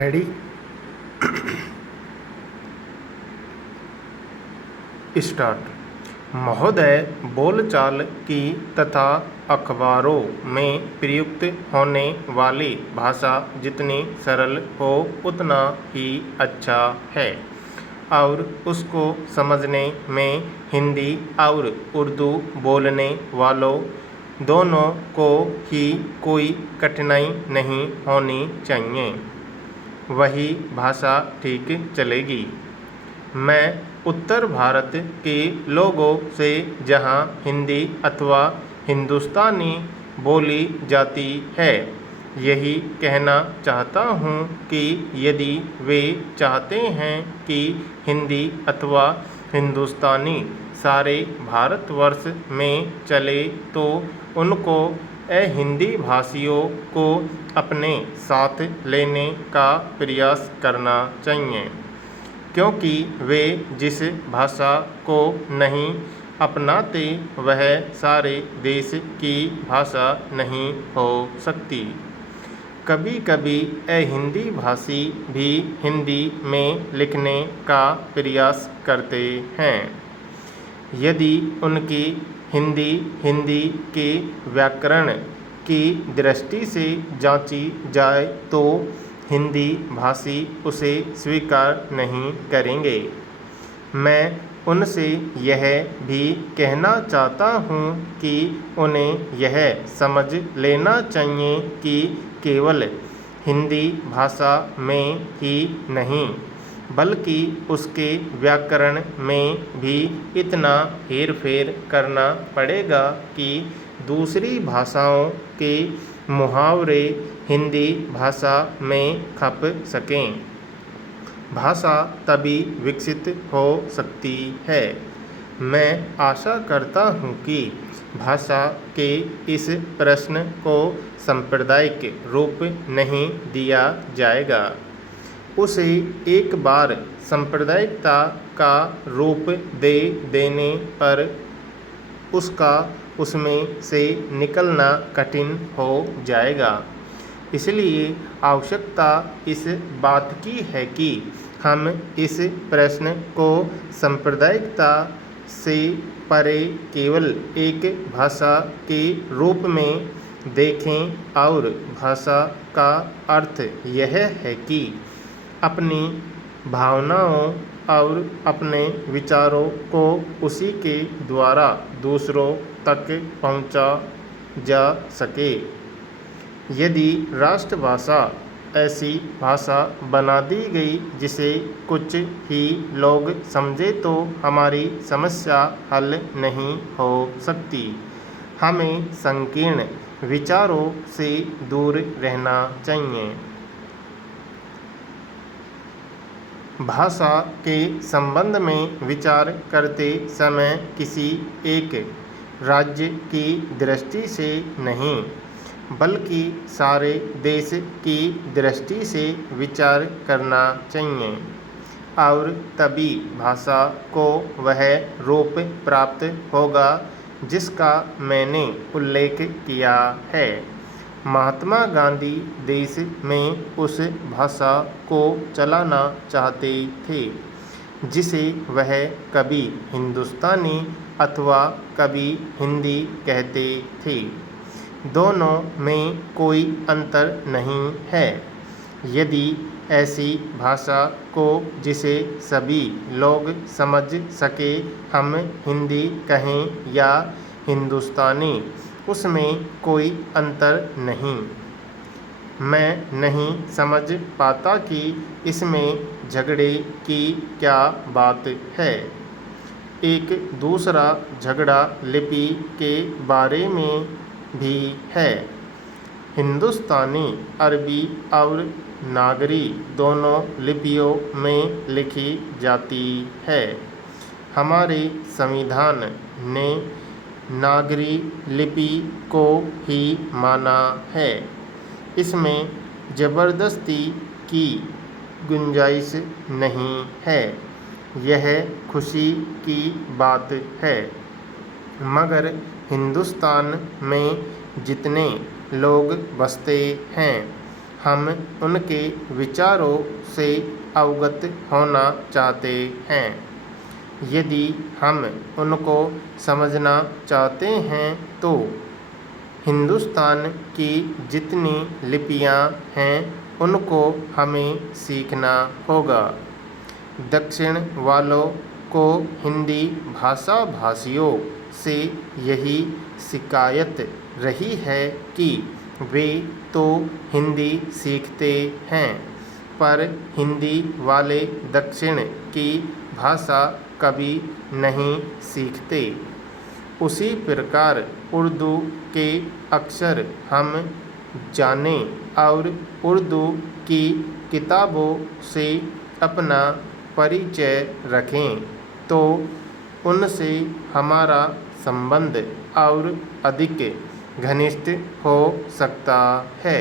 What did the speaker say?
Ready. Start. महोदय, बोलचाल की तथा अखबारों में प्रयुक्त होने वाली भाषा जितनी सरल हो उतना ही अच्छा है और उसको समझने में हिंदी और उर्दू बोलने वालों दोनों को ही कोई कठिनाई नहीं होनी चाहिए। वही भाषा ठीक चलेगी। मैं उत्तर भारत के लोगों से जहाँ हिंदी अथवा हिंदुस्तानी बोली जाती है यही कहना चाहता हूँ कि यदि वे चाहते हैं कि हिंदी अथवा हिंदुस्तानी सारे भारतवर्ष में चले तो उनको हिंदी भाषियों को अपने साथ लेने का प्रयास करना चाहिए, क्योंकि वे जिस भाषा को नहीं अपनाते वह सारे देश की भाषा नहीं हो सकती। कभी कभी हिंदी भाषी भी हिंदी में लिखने का प्रयास करते हैं। यदि उनकी हिंदी के व्याकरण की दृष्टि से जांची जाए तो हिंदी भाषी उसे स्वीकार नहीं करेंगे। मैं उनसे यह भी कहना चाहता हूँ कि उन्हें यह समझ लेना चाहिए कि केवल हिंदी भाषा में ही नहीं बल्कि उसके व्याकरण में भी इतना हेरफेर करना पड़ेगा कि दूसरी भाषाओं के मुहावरे हिंदी भाषा में खप सकें। भाषा तभी विकसित हो सकती है। मैं आशा करता हूँ कि भाषा के इस प्रश्न को सांप्रदायिक रूप नहीं दिया जाएगा। उसे एक बार सांप्रदायिकता का रूप दे देने पर उसका उसमें से निकलना कठिन हो जाएगा। इसलिए आवश्यकता इस बात की है कि हम इस प्रश्न को सांप्रदायिकता से परे केवल एक भाषा के रूप में देखें और भाषा का अर्थ यह है कि अपनी भावनाओं और अपने विचारों को उसी के द्वारा दूसरों तक पहुंचा जा सके। यदि राष्ट्रभाषा ऐसी भाषा बना दी गई जिसे कुछ ही लोग समझे तो हमारी समस्या हल नहीं हो सकती। हमें संकीर्ण विचारों से दूर रहना चाहिए। भाषा के संबंध में विचार करते समय किसी एक राज्य की दृष्टि से नहीं बल्कि सारे देश की दृष्टि से विचार करना चाहिए और तभी भाषा को वह रूप प्राप्त होगा जिसका मैंने उल्लेख किया है। महात्मा गांधी देश में उस भाषा को चलाना चाहते थे जिसे वह कभी हिंदुस्तानी अथवा कभी हिंदी कहते थे। दोनों में कोई अंतर नहीं है। यदि ऐसी भाषा को जिसे सभी लोग समझ सके हम हिंदी कहें या हिंदुस्तानी, उसमें कोई अंतर नहीं। मैं नहीं समझ पाता कि इसमें झगड़े की क्या बात है। एक दूसरा झगड़ा लिपि के बारे में भी है। हिंदुस्तानी अरबी और नागरी दोनों लिपियों में लिखी जाती है। हमारे संविधान ने नागरी लिपि को ही माना है। इसमें ज़बरदस्ती की गुंजाइश नहीं है। यह खुशी की बात है। मगर हिंदुस्तान में जितने लोग बसते हैं हम उनके विचारों से अवगत होना चाहते हैं। यदि हम उनको समझना चाहते हैं तो हिंदुस्तान की जितनी लिपियां हैं उनको हमें सीखना होगा। दक्षिण वालों को हिंदी भाषा भाषियों से यही शिकायत रही है कि वे तो हिंदी सीखते हैं पर हिंदी वाले दक्षिण की भाषा कभी नहीं सीखते। उसी प्रकार उर्दू के अक्षर हम जानें और उर्दू की किताबों से अपना परिचय रखें तो उनसे हमारा संबंध और अधिक घनिष्ठ हो सकता है।